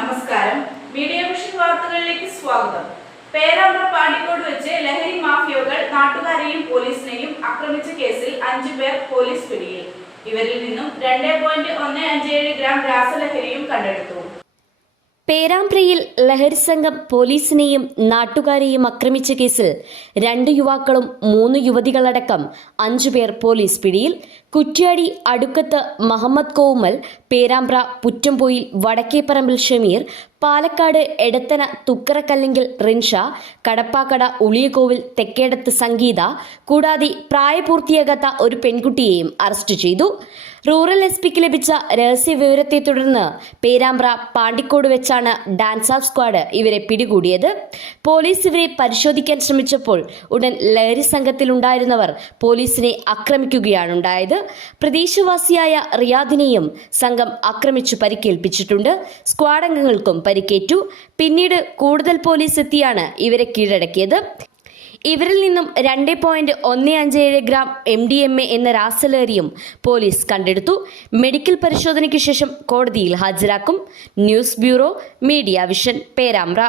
നമസ്കാരം. Media vision വാർത്തകളിലേക്ക് സ്വാഗതം. പേരാമ്പ്ര പാണ്ടിക്കോട് വെച്ച് ലഹരി മാഫിയകൾ നാട്ടുകാരെയും പോലീസിനെയും ആക്രമിച്ച കേസിൽ 5 പേർ പോലീസ് പിടിയിൽ. ഇവരിൽ നിന്നും 2.157 ഗ്രാം രാസലഹരിയും കണ്ടെടുത്തു. പേരാമ്പ്രയിൽ ലഹരി സംഘം പോലീസിനെയും നാട്ടുകാരെയും ആക്രമിച്ച കേസിൽ 2 യുവാക്കളും 3 യുവതികളടക്കം 5 പേർ പോലീസ് പിടിയിൽ. കുറ്റ്യാടി അടുക്കത്ത് മുഹമ്മദ് കോവുമൽ, പേരാമ്പ്ര പുറ്റംപോയിൽ വടക്കേപ്പറമ്പിൽ ഷമീർ, പാലക്കാട് എടത്തന തുക്കറക്കല്ലിങ്കിൽ റിൻഷ, കടപ്പാക്കട ഉളിയകോവിൽ തെക്കേടത്ത് സംഗീത കൂടാതെ പ്രായപൂർത്തിയാകാത്ത ഒരു പെൺകുട്ടിയെയും അറസ്റ്റ് ചെയ്തു. റൂറൽ എസ്.പിക്ക് ലഭിച്ച രഹസ്യ വിവരത്തെ തുടർന്ന് പേരാമ്പ്ര പാണ്ടിക്കോട് വെച്ചാണ് ഡാൻസ് ഓഫ് സ്ക്വാഡ് ഇവരെ പിടികൂടിയത്. പോലീസ് ഇവരെ പരിശോധിക്കാൻ ശ്രമിച്ചപ്പോൾ ഉടൻ ലഹരി സംഘത്തിലുണ്ടായിരുന്നവർ പോലീസിനെ ആക്രമിക്കുകയാണുണ്ടായത്. പ്രദേശവാസിയായ റിയാദിനെയും സംഘം ആക്രമിച്ചു പരിക്കേൽപ്പിച്ചിട്ടുണ്ട്. സ്ക്വാഡ് അംഗങ്ങൾക്കും പരിക്കേറ്റു. പിന്നീട് കൂടുതൽ പോലീസ് എത്തിയാണ് ഇവരെ കീഴടക്കിയത്. ഇവരിൽ നിന്നും 2.157 ഗ്രാം MDMA എന്ന രാസലഹരിയും പോലീസ് കണ്ടെടുത്തു. മെഡിക്കൽ പരിശോധനയ്ക്ക് ശേഷം കോടതിയിൽ ഹാജരാക്കും. News bureau, media vision, Perambra.